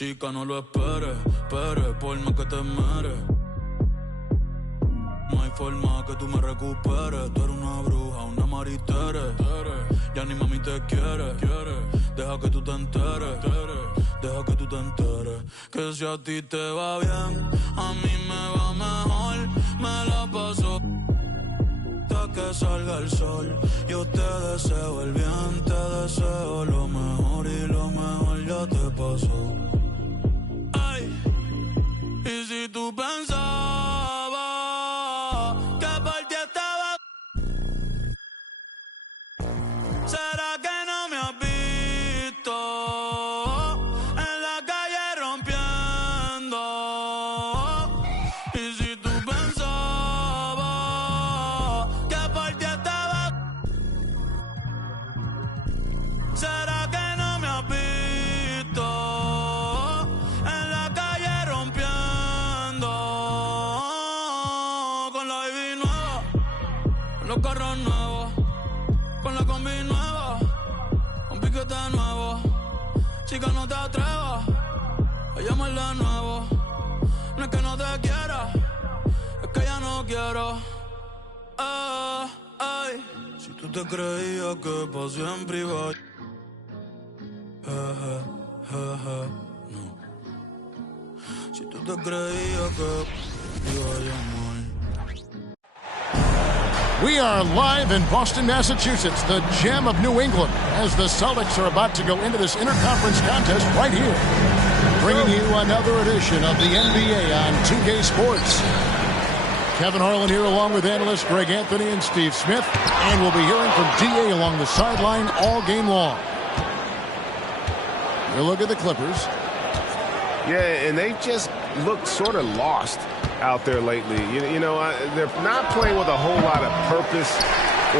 Chica, no lo esperes, espere, por más que te esmeres. No hay forma que tú me recuperes. Tú eres una bruja, una maritere. Ya ni mami te quiere. Deja que tú te enteres. Deja que tú te enteres. Que si a ti te va bien, a mí me va mejor. Me la paso hasta que salga el sol. Yo te deseo el bien, te deseo lo mejor. Y lo mejor ya te pasó. Ay, y si tú pensabas que por ti estaba, ¿será que no me has visto en la calle rompiendo? Y si tú pensabas que por ti estaba, ¿será que no me has visto en la calle rompiendo? Con la baby nueva, con los carros nuevos, con la combi nueva, un piquete nuevo. Chica, no te atrevas a llamarle de nuevo. No es que no te quiera, es que ya no quiero. Ay. Si tú te creías que para siempre iba, no. Si tú te creías que iba a llamar. We are live in Boston, Massachusetts, the gem of New England, as the Celtics are about to go into this interconference contest right here. Bringing you another edition of the NBA on 2K Sports. Kevin Harlan here along with analysts Greg Anthony and Steve Smith, and we'll be hearing from DA along the sideline all game long. You look at the Clippers. Yeah, and they've just looked sort of lost out there lately. You know, they're not playing with a whole lot of purpose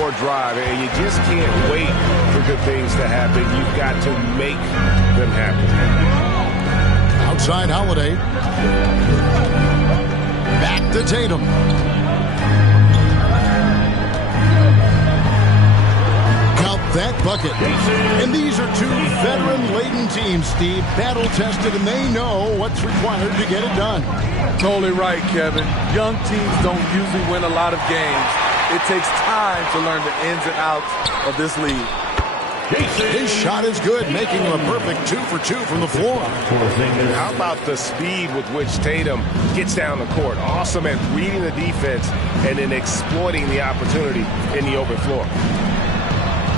or drive, and you just can't wait for good things to happen. You've got to make them happen. Outside Holiday. Back to Tatum. Count that bucket. And these are two veteran-laden teams, Steve. Battle-tested, and they know what's required to get it done. Totally right, Kevin. Young teams don't usually win a lot of games. It takes time to learn the ins and outs of this league. His shot is good, making him a perfect 2 for 2 from the floor. How about the speed with which Tatum gets down the court? Awesome at reading the defense and then exploiting the opportunity in the open floor.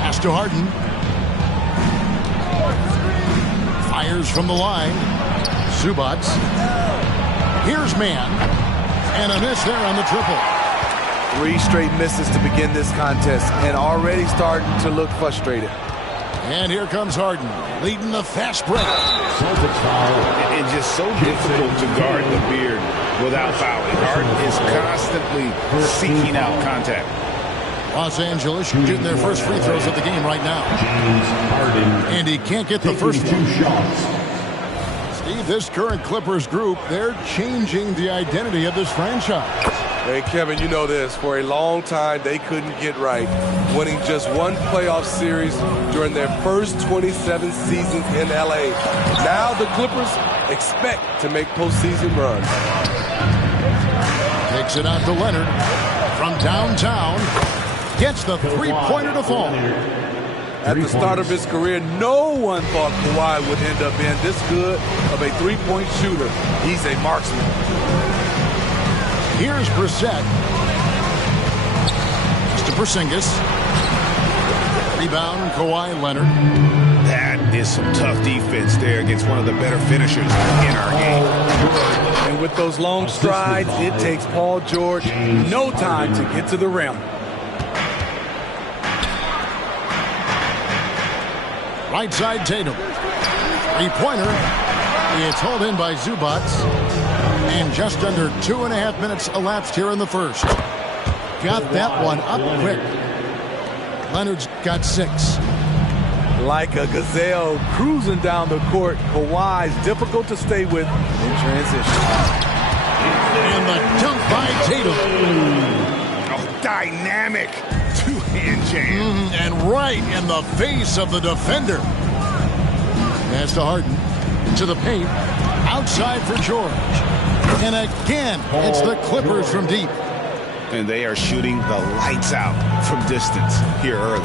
Pass to Harden. Fires from the line. Zubats. Here's man. And a miss there on the triple. 3 straight misses to begin this contest and already starting to look frustrated. And here comes Harden, leading the fast break. It's just so difficult to guard the beard without fouling. Harden is constantly seeking out contact. Los Angeles shooting their first free throws of the game right now. And he can't get the first one. Steve, this current Clippers group, they're changing the identity of this franchise. Hey, Kevin, you know this. For a long time, they couldn't get right, winning just one playoff series during their first 27 seasons in L.A. Now the Clippers expect to make postseason runs. Takes it out to Leonard from downtown. Gets the three-pointer to fall. At the start of his career, no one thought Kawhi would end up being this good of a three-point shooter. He's a marksman. Here's Brissett. Just to Porzingis. Rebound, Kawhi Leonard. That is some tough defense there against one of the better finishers in our game. And with those long strides, it takes Paul George no time to get to the rim. Right side Tatum. Three-pointer. It's hauled in by Zubats. And just under 2.5 minutes elapsed here in the first. Got that one up quick. Leonard's got 6. Like a gazelle cruising down the court, Kawhi's difficult to stay with in transition. And the dunk by Tatum. Oh, dynamic two-hand jam. And right in the face of the defender. Pass to Harden. To the paint. Outside for George. And again, it's the Clippers from deep. And they are shooting the lights out from distance here early.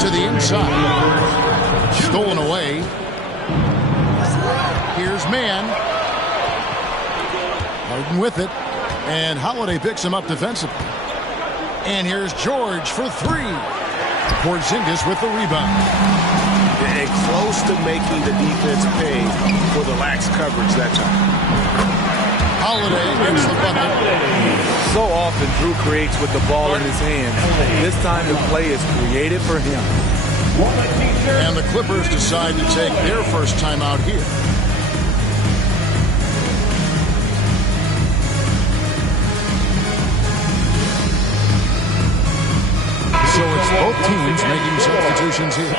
To the inside. Stolen away. Here's Mann. Harden with it. And Holiday picks him up defensively. And here's George for three. Porzingis with the rebound. And close to making the defense pay for the lax coverage that time. Holiday gets the bucket. So often Drew creates with the ball in his hands. This time the play is created for him. And the Clippers decide to take their first timeout here. So it's both teams making substitutions here.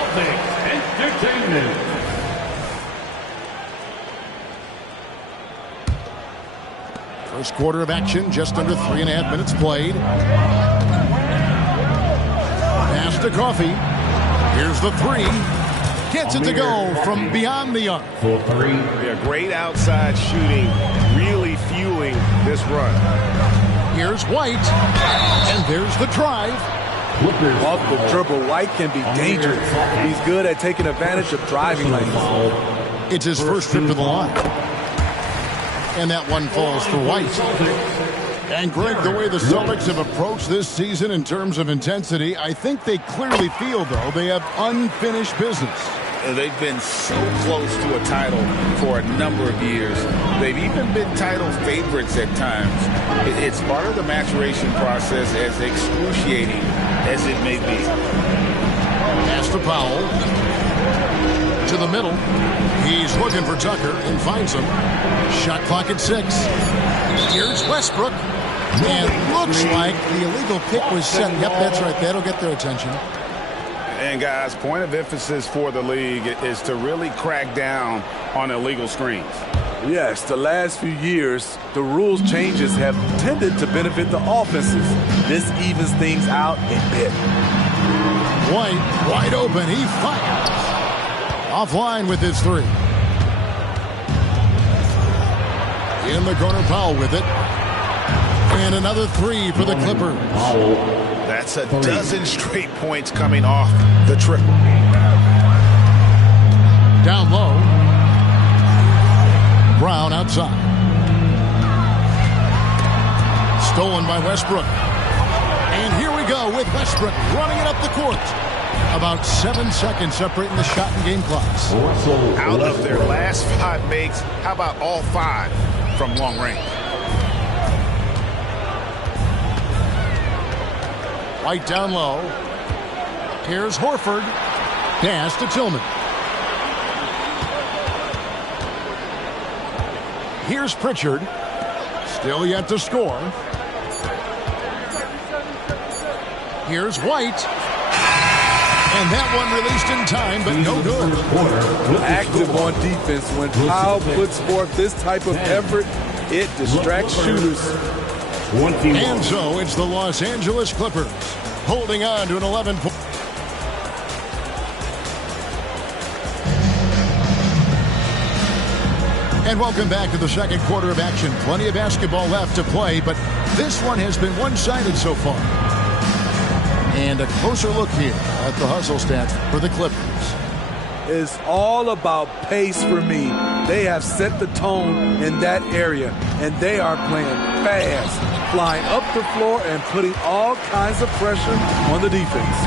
First quarter of action, just under 3.5 minutes played. Pass to Coffey. Here's the three. Gets it to go from beyond the arc. Yeah, great outside shooting, really fueling this run. Here's White. And there's the drive. Off the dribble, White can be dangerous. He's good at taking advantage of driving lanes. It's his first trip to the line. And that one falls for White. And Greg, the way the Celtics have approached this season in terms of intensity, I think they clearly feel, though, they have unfinished business. They've been so close to a title for a number of years. They've even been title favorites at times. It's part of the maturation process, as excruciating as it may be. Pass to Powell. To the middle. He's looking for Tucker and finds him. Shot clock at 6. Here's Westbrook. And looks like the illegal kick was set. Yep, that's right. That'll get their attention. And, guys, point of emphasis for the league is to really crack down on illegal screens. Yes, the last few years, the rules changes have tended to benefit the offenses. This evens things out a bit. White, wide open. He fires. Offline with his three. In the corner, Powell with it. And another three for the Clippers. That's a dozen straight points coming off the triple. Down low. Brown outside. Stolen by Westbrook. And here we go with Westbrook running it up the court. About 7 seconds separating the shot and game clocks. Out of their last 5 makes, how about all 5 from long range? White down low. Here's Horford. Pass to Tillman. Here's Pritchard. Still yet to score. Here's White. And that one released in time, but no good. Active on defense. When Powell puts forth this type of effort, it distracts shooters. And so it's the Los Angeles Clippers holding on to an 11-point. And welcome back to the second quarter of action. Plenty of basketball left to play, but this one has been one-sided so far. And a closer look here at the hustle stats for the Clippers. It's all about pace for me. They have set the tone in that area, and they are playing fast, flying up the floor and putting all kinds of pressure on the defense.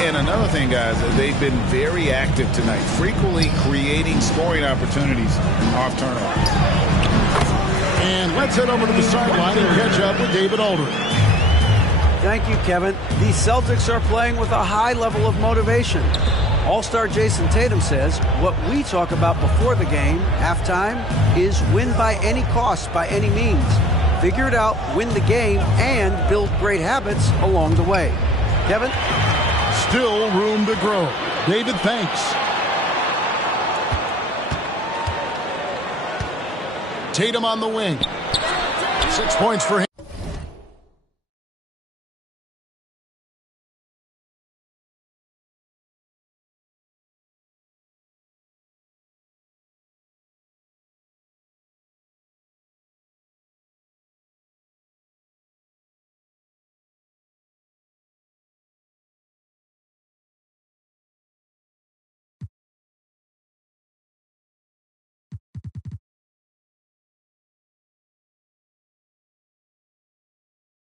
And another thing, guys, they've been very active tonight, frequently creating scoring opportunities off turnovers. And let's head over to the sideline and catch up with David Aldridge. Thank you, Kevin. The Celtics are playing with a high level of motivation. All-star Jason Tatum says what we talk about before the game, halftime, is win by any cost, by any means. Figure it out, win the game, and build great habits along the way. Kevin? Still room to grow. David, thanks. Tatum on the wing. 6 points for him.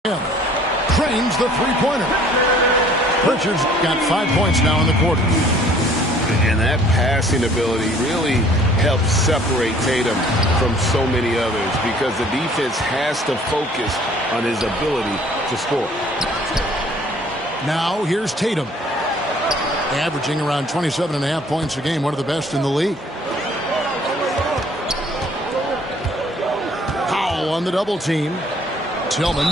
Cranes the three-pointer. Pritchard's got 5 points now in the quarter. And that passing ability really helps separate Tatum from so many others because the defense has to focus on his ability to score. Now here's Tatum. Averaging around 27.5 points a game, one of the best in the league. Powell on the double team. Tillman.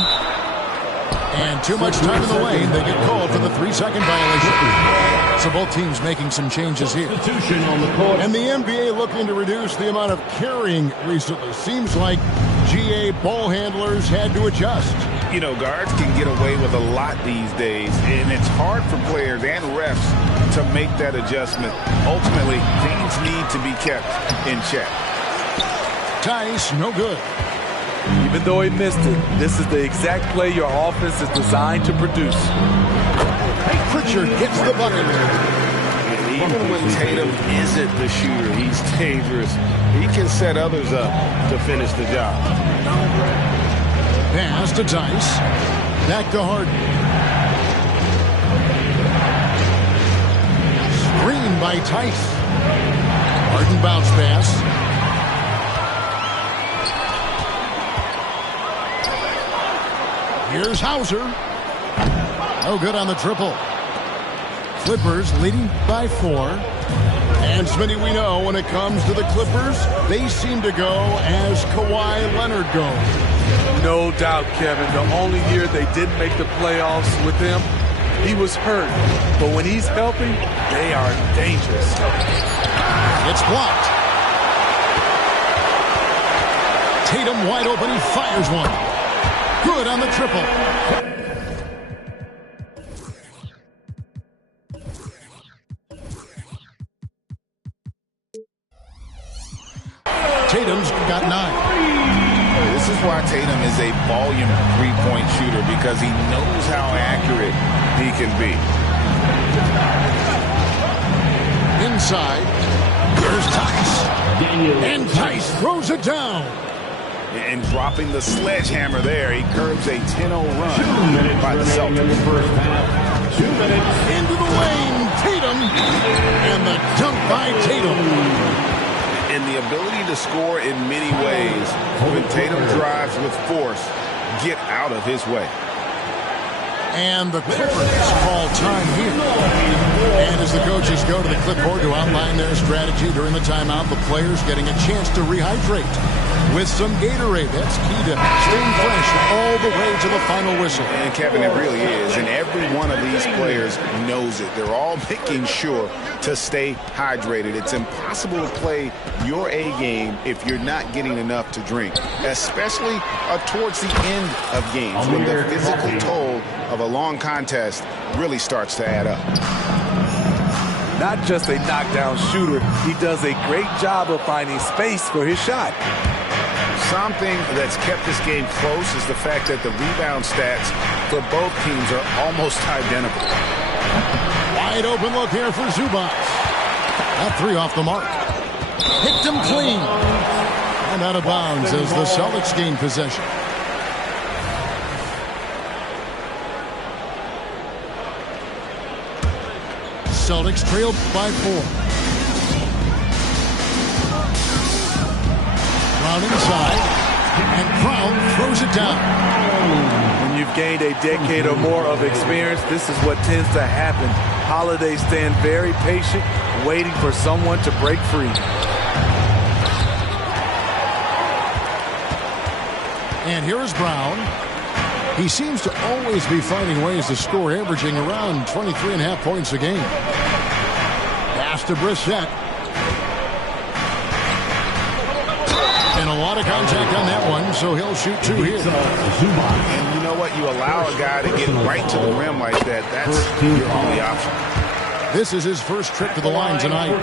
And too much time in the lane. They get called for the 3-second violation. So both teams making some changes here. And the NBA looking to reduce the amount of carrying recently. Seems like GA ball handlers had to adjust. You know, guards can get away with a lot these days, and it's hard for players and refs to make that adjustment. Ultimately, things need to be kept in check. Tice, no good. Even though he missed it, this is the exact play your offense is designed to produce. Pritchard gets the bucket. Even when Tatum isn't the shooter, he's dangerous. He can set others up to finish the job. Pass to Tice. Back to Harden. Screen by Tice. Harden bounce pass. Here's Hauser. No good on the triple. Clippers leading by 4. And Smitty, we know when it comes to the Clippers, they seem to go as Kawhi Leonard goes. No doubt, Kevin. The only year they didn't make the playoffs with him, he was hurt. But when he's healthy, they are dangerous. It's blocked. Tatum wide open. He fires one. Good on the triple. Tatum's got 9. This is why Tatum is a volume three-point shooter, because he knows how accurate he can be. Inside, there's Tice. And Tice throws it down. And dropping the sledgehammer there, he curbs a 10-0 run by the Celtics. Into the lane, Tatum. And the dunk by Tatum. And the ability to score in many ways. When Tatum drives with force, get out of his way. And the Clippers call time here. And as the coaches go to the clipboard to outline their strategy during the timeout, the players getting a chance to rehydrate with some Gatorade. That's key to staying fresh all the way to the final whistle. And Kevin, it really is. And every one of these players knows it. They're all making sure to stay hydrated. It's impossible to play your A game if you're not getting enough to drink, especially towards the end of games when the physical toll of a long contest really starts to add up. Not just a knockdown shooter, he does a great job of finding space for his shot. Something that's kept this game close is the fact that the rebound stats for both teams are almost identical. Wide open look here for Zubac. That 3 off the mark. Picked him clean. And out of bounds as the Celtics gain possession. Celtics trailed by 4. Brown inside, and Brown throws it down. When you've gained a decade or more of experience, this is what tends to happen. Holiday stand very patient, waiting for someone to break free. And here is Brown. He seems to always be finding ways to score, averaging around 23.5 points a game. Pass to Brissett. And a lot of contact on that one, so he'll shoot 2 here. And you know what? You allow a guy to get right to the rim like that. That's your only option. This is his first trip to the line tonight.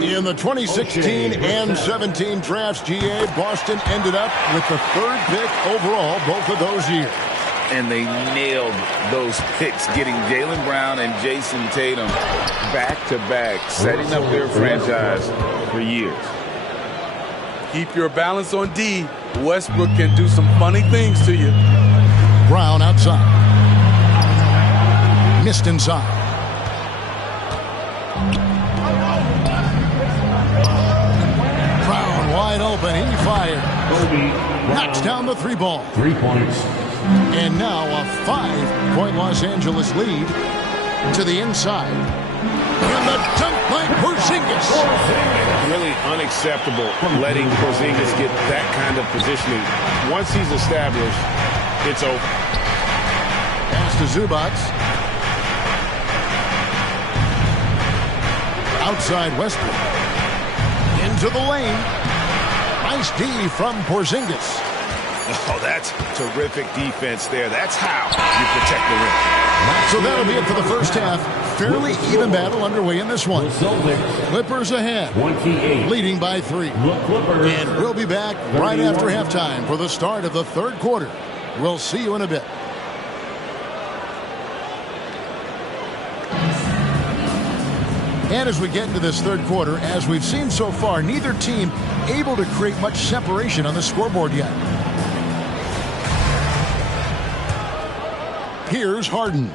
In the 2016 and 17 drafts, GA, Boston ended up with the 3rd pick overall both of those years. And they nailed those picks, getting Jaylen Brown and Jason Tatum back-to-back, setting up their franchise for years. Keep your balance on D. Westbrook can do some funny things to you. Brown outside. Missed inside. Brown wide open. He fired. Knocks down the 3 ball. 3 points. And now a 5-point Los Angeles lead to the inside. And the dunk by Porzingis. Really unacceptable letting Porzingis get that kind of positioning. Once he's established, it's over. Pass to Zubac. Outside Westbrook. Into the lane. Nice D from Porzingis. Oh, that's terrific defense there. That's how you protect the rim. So that'll be it for the first half. Fairly even battle underway in this one. Clippers ahead, 28. leading by 3. And we'll be back right after halftime for the start of the third quarter. We'll see you in a bit. And as we get into this third quarter, as we've seen so far, neither team able to create much separation on the scoreboard yet. Here's Harden.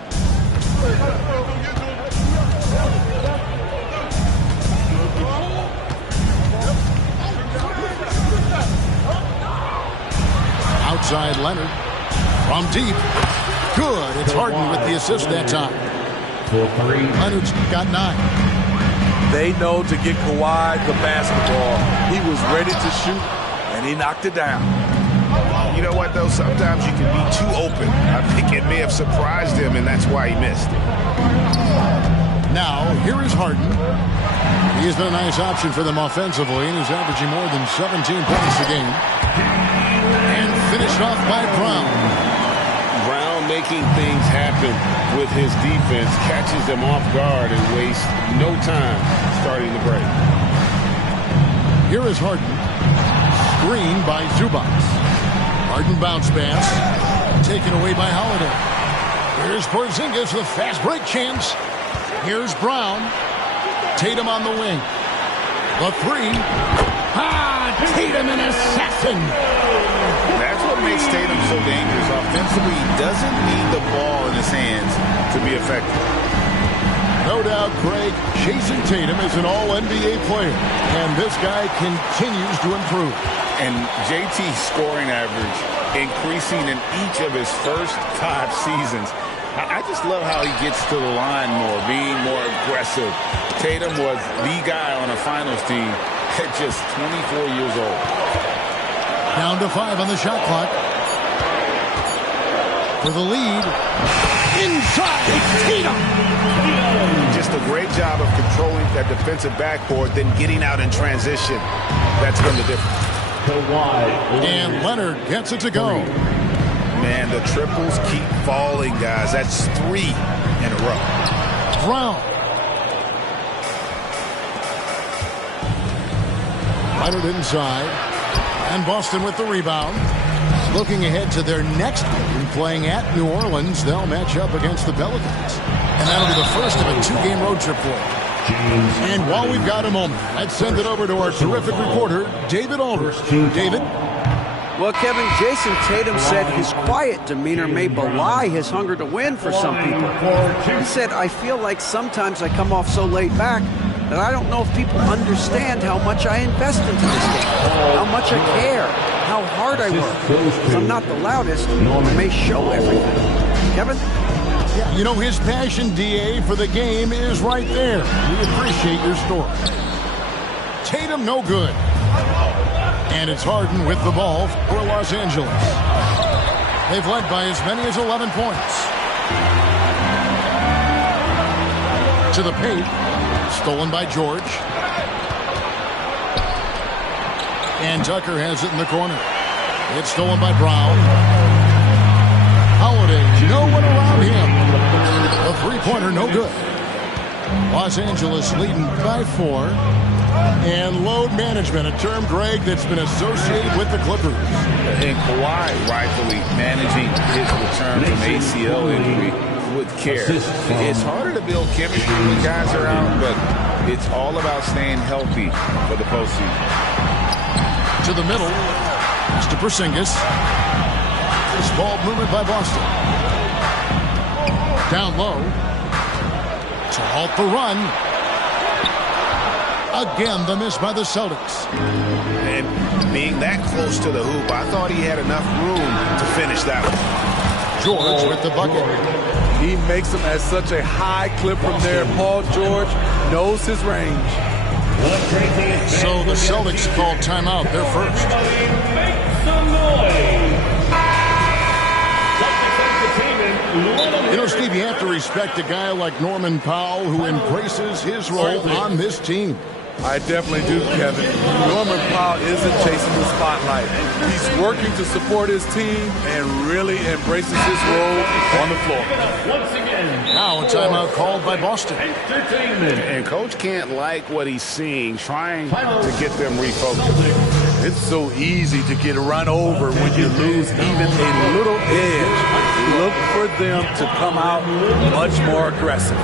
Outside Leonard. From deep. Good. It's Harden with the assist that time. Leonard's got 9. They know to get Kawhi the basketball. He was ready to shoot, and he knocked it down. You know what, though? Sometimes you can be too open. I think it may have surprised him, and that's why he missed. Now, here is Harden. He's been a nice option for them offensively, and he's averaging more than 17 points a game. And finished off by Brown. Brown making things happen with his defense, catches them off guard and wastes no time starting the break. Here is Harden. Screen by Zubac. Harden bounce pass. Taken away by Holiday. Here's Porzingis with a fast break chance. Here's Brown. Tatum on the wing. The 3. Tatum an assassin. That's what makes Tatum so dangerous. Offensively, he doesn't need the ball in his hands to be effective. No doubt, Craig, Jason Tatum is an all-NBA player, and this guy continues to improve. And JT's scoring average increasing in each of his first 5 seasons. I just love how he gets to the line more, being more aggressive. Tatum was the guy on a finals team at just 24 years old. Down to 5 on the shot clock. For the lead. Inside, Tatum. Just a great job of controlling that defensive backboard, then getting out in transition. That's been the difference. And Leonard gets it to go. Man, the triples keep falling, guys. That's 3 in a row. Brown. Leonard inside. And Boston with the rebound. Looking ahead to their next game, playing at New Orleans, they'll match up against the Pelicans. And that'll be the first of a 2-game road trip for them. And while we've got a moment, let's send it over to our terrific reporter, David Aldridge. David? Well, Kevin, Jason Tatum said his quiet demeanor may belie his hunger to win for some people. He said, I feel like sometimes I come off so laid back that I don't know if people understand how much I invest into this game, how much I care, how hard I work. If I'm not the loudest, I may show everything. Kevin? Yeah, you know, his passion, DA, for the game is right there. We appreciate your story. Tatum, no good. And it's Harden with the ball for Los Angeles. They've led by as many as 11 points. To the paint. Stolen by George. And Tucker has it in the corner. It's stolen by Brown. Holiday, no one around him. A 3-pointer, no good. Los Angeles leading by 4. And load management, a term, Greg, that's been associated with the Clippers. And Kawhi rightfully managing his return from ACL injury with care. It's harder to build chemistry when guys are out, but it's all about staying healthy for the postseason. To the middle. It's to Porzingis. Nice ball movement by Boston. Down low. To halt the run. Again, the miss by the Celtics. And being that close to the hoop, I thought he had enough room to finish that one. George with the bucket. He makes them at such a high clip from there. Paul George knows his range. So the Celtics called timeout. They're first. You know, Steve, you have to respect a guy like Norman Powell who embraces his role on this team. I definitely do, Kevin. Norman Powell isn't chasing the spotlight. He's working to support his team and really embraces his role on the floor. Now a timeout called by Boston. And Coach can't like what he's seeing, trying to get them refocused. It's so easy to get run over when you lose even a little edge. Look for them to come out much more aggressive.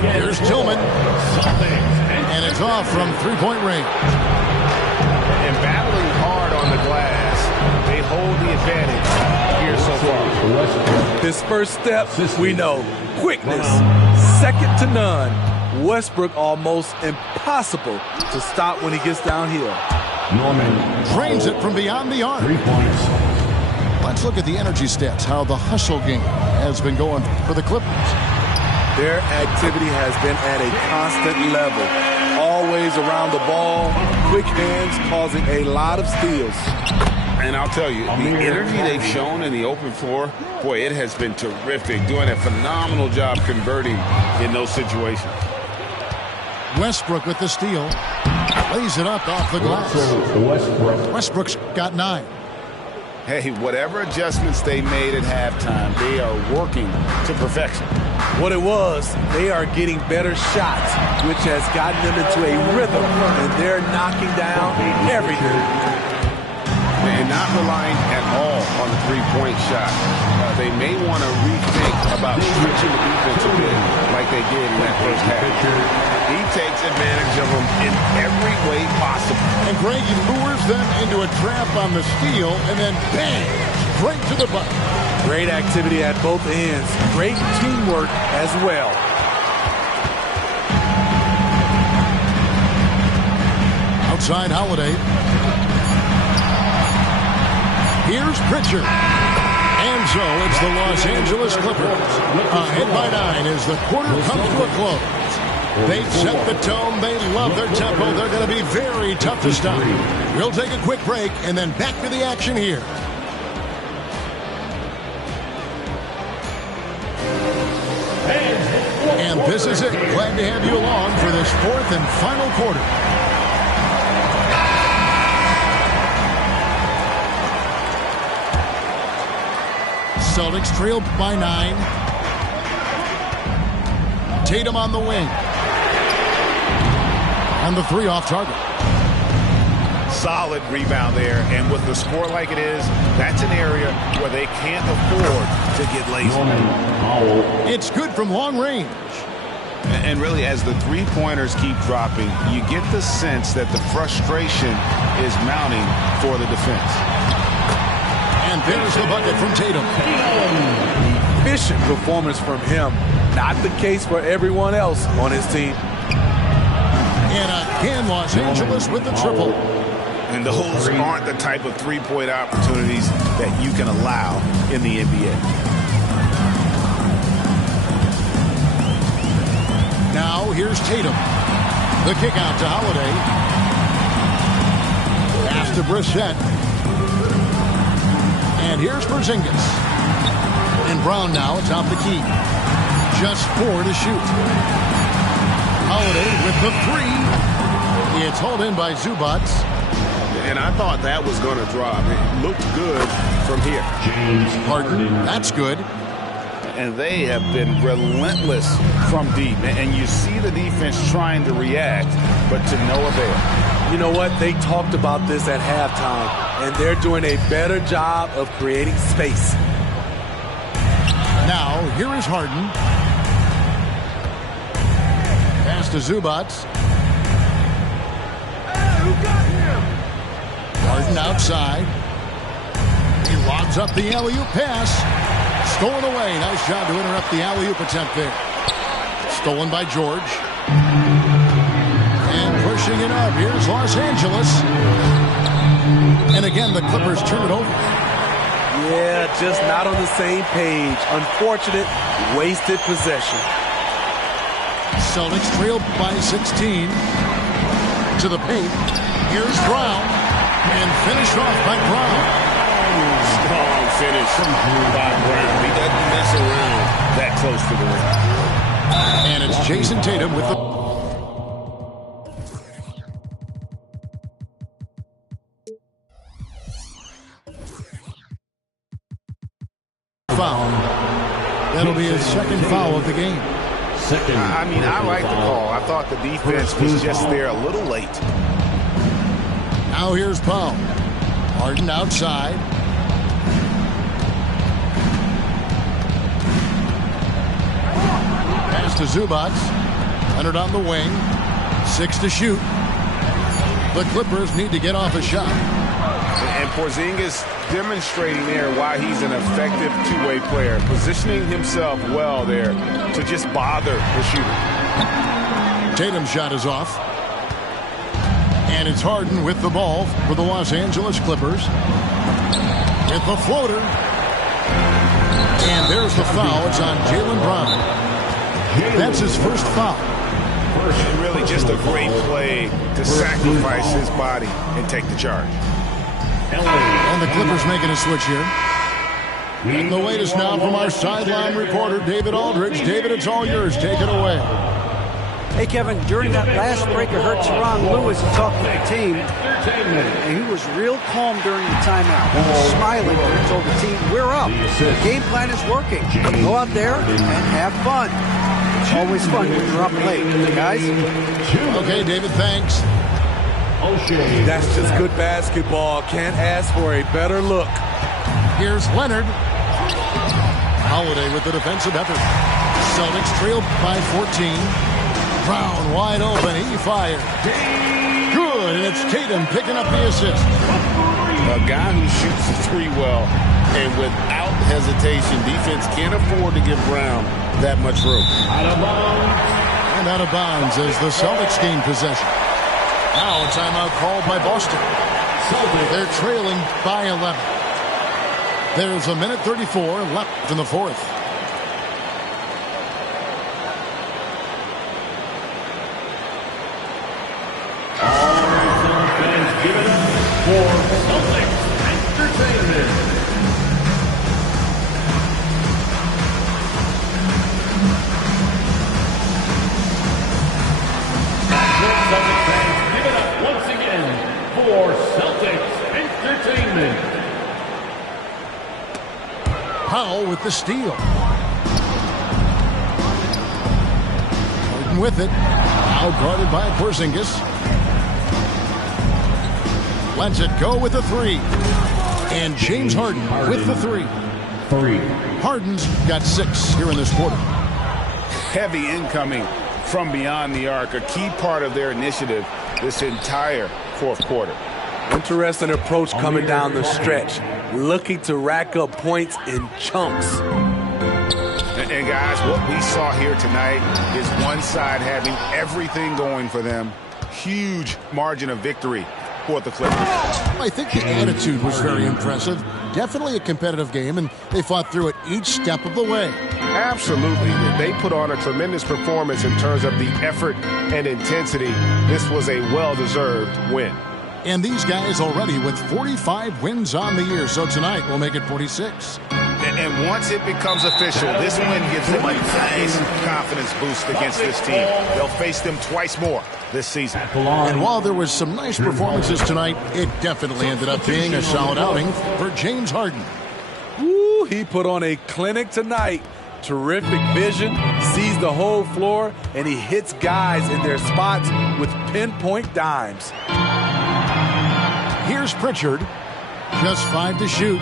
Here's Tillman. And it's off from three-point range. And battling hard on the glass, they hold the advantage here so far. His first step, we know, quickness, second to none. Westbrook almost impossible to stop when he gets downhill. Drains it from beyond the arc. 3 points. Let's look at the energy stats, how the hustle game has been going for the Clippers. Their activity has been at a constant level. Always around the ball, quick hands causing a lot of steals. And I'll tell you, the energy they've shown in the open floor, boy, it has been terrific. Doing a phenomenal job converting in those situations. Westbrook with the steal. Lays it up off the glass. Westbrook's got 9. Hey, whatever adjustments they made at halftime, they are working to perfection. What it was, they are getting better shots, which has gotten them into a rhythm, and they're knocking down everything. And not relying at all on the three-point shot. They may want to rethink about switching the defense a bit like they did in that first half. He takes advantage of them in every way possible. And Greg, he lures them into a trap on the steal, and then bang, straight to the bucket. Great activity at both ends. Great teamwork as well. Outside Holiday. Here's Pritchard. And so it's the Los Angeles Clippers. Ahead by 9 as the quarter comes to a close. They've set the tone. They love their tempo. They're going to be very tough to stop. We'll take a quick break and then back to the action here. And this is it. Glad to have you along for this fourth and final quarter. Celtics trailed by 9. Tatum on the wing. And the 3 off target. Solid rebound there, and with the score like it is, that's an area where they can't afford to get lazy. It's good from long range. And really, as the three-pointers keep dropping, you get the sense that the frustration is mounting for the defense. And there's the bucket from Tatum. Efficient performance from him. Not the case for everyone else on his team. And again, Los Angeles with the triple. And those aren't the type of three-point opportunities that you can allow in the NBA. Now here's Tatum. The kick out to Holiday. Pass to Brissett. And here's Porzingis. And Brown now atop the key. Just 4 to shoot. Holiday with the 3. It's hauled in by Zubac. And I thought that was going to drop. It looked good from here. James Harden. That's good. And they have been relentless from deep. And you see the defense trying to react, but to no avail. You know what? They talked about this at halftime, and they're doing a better job of creating space. Now, here is Harden. Pass to Zubac. Harden outside. He lobs up the alley-oop pass. Stolen away. Nice job to interrupt the alley-oop attempt there. Stolen by George. And pushing it up. Here's Los Angeles. And again, the Clippers turn it over. Yeah, just not on the same page. Unfortunate, wasted possession. Celtics trail by 16. To the paint. Here's Brown. And finished off by Brown. Strong finish by Brown. He doesn't mess around that close to the rim. And it's Jason Tatum with the foul. That'll be his second foul of the game. I mean, I like the call. I thought the defense was just there a little late. Now here's Powell. Harden outside. Pass to Zubac. Leonard on the wing. 6 to shoot. The Clippers need to get off a shot. And Porzingis demonstrating there why he's an effective two-way player, positioning himself well there to just bother the shooter. Tatum's shot is off. And it's Harden with the ball for the Los Angeles Clippers. With the floater. And there's the foul. It's on Jaylen Brown. That's his first foul. And really just a great play to sacrifice his body and take the charge. And the Clippers making a switch here. And the latest now from our sideline reporter, David Aldridge. David, it's all yours. Take it away. Hey, Kevin, during that last break, I heard Teron Lewis talk to the team, and he was real calm during the timeout. He was smiling when he told the team, we're up. The game plan is working. Go out there and have fun. It's always fun when you're up late, guys. Okay, David, thanks. That's just good basketball. Can't ask for a better look. Here's Leonard. Holiday with the defensive effort. Celtics trail by 14. Brown wide open. He fired. Good. And it's Tatum picking up the assist. A guy who shoots the three well and without hesitation. Defense can't afford to give Brown that much room. And out of bounds as the Celtics gain possession. Now a timeout called by Boston. They're trailing by 11. There's a minute 34 left in the fourth. Give it up for Celtics Entertainment. Celtics fans, give it up once again for Celtics Entertainment. Powell with the steal. Harden with it. Now guarded by Porzingis. Lets it go with the three. And James Harden with the three. Harden's got 6 here in this quarter. Heavy incoming from beyond the arc, a key part of their initiative this entire fourth quarter. Interesting approach coming down the stretch. Looking to rack up points in chunks. And guys, what we saw here tonight is one side having everything going for them. Huge margin of victory for the Clippers. I think the attitude was very impressive. Definitely a competitive game, and they fought through it each step of the way. Absolutely. They put on a tremendous performance in terms of the effort and intensity. This was a well-deserved win. And these guys already with 45 wins on the year, so tonight we'll make it 46. And once it becomes official, this win gives them a nice confidence boost against this team. They'll face them twice more this season. And while there was some nice performances tonight, it definitely ended up being a solid outing for James Harden. Ooh, he put on a clinic tonight. Terrific vision, sees the whole floor, and he hits guys in their spots with pinpoint dimes. Here's Pritchard. Just 5 to shoot.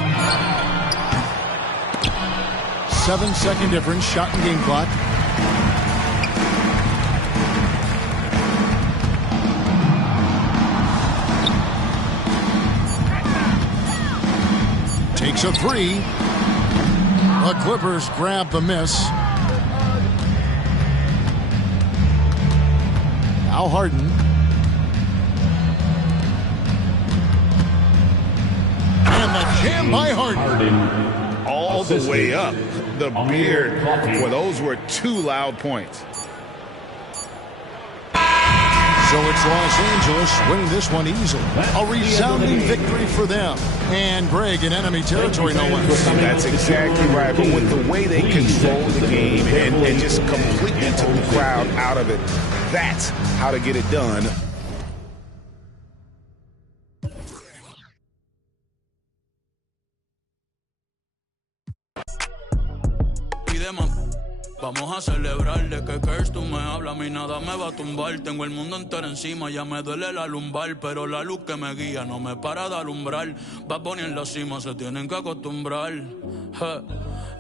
7-second difference, shot and game clock. makes a three. The Clippers grab the miss. Now Harden. And the jam by Harden. All the way up. The beard. Well, those were two loud points. So it's Los Angeles winning this one easily. A resounding victory for them. And Greg in enemy territory, no less. That's exactly right. But with the way they control the game and just completely took the crowd out of it, that's how to get it done. Vamos a celebrar de que Curse tú me hablas, a mí nada me va a tumbar. Tengo el mundo entero encima, ya me duele la lumbar, pero la luz que me guía no me para de alumbrar. Bad Bunny en la cima, se tienen que acostumbrar.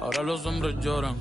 Ahora los hombres lloran.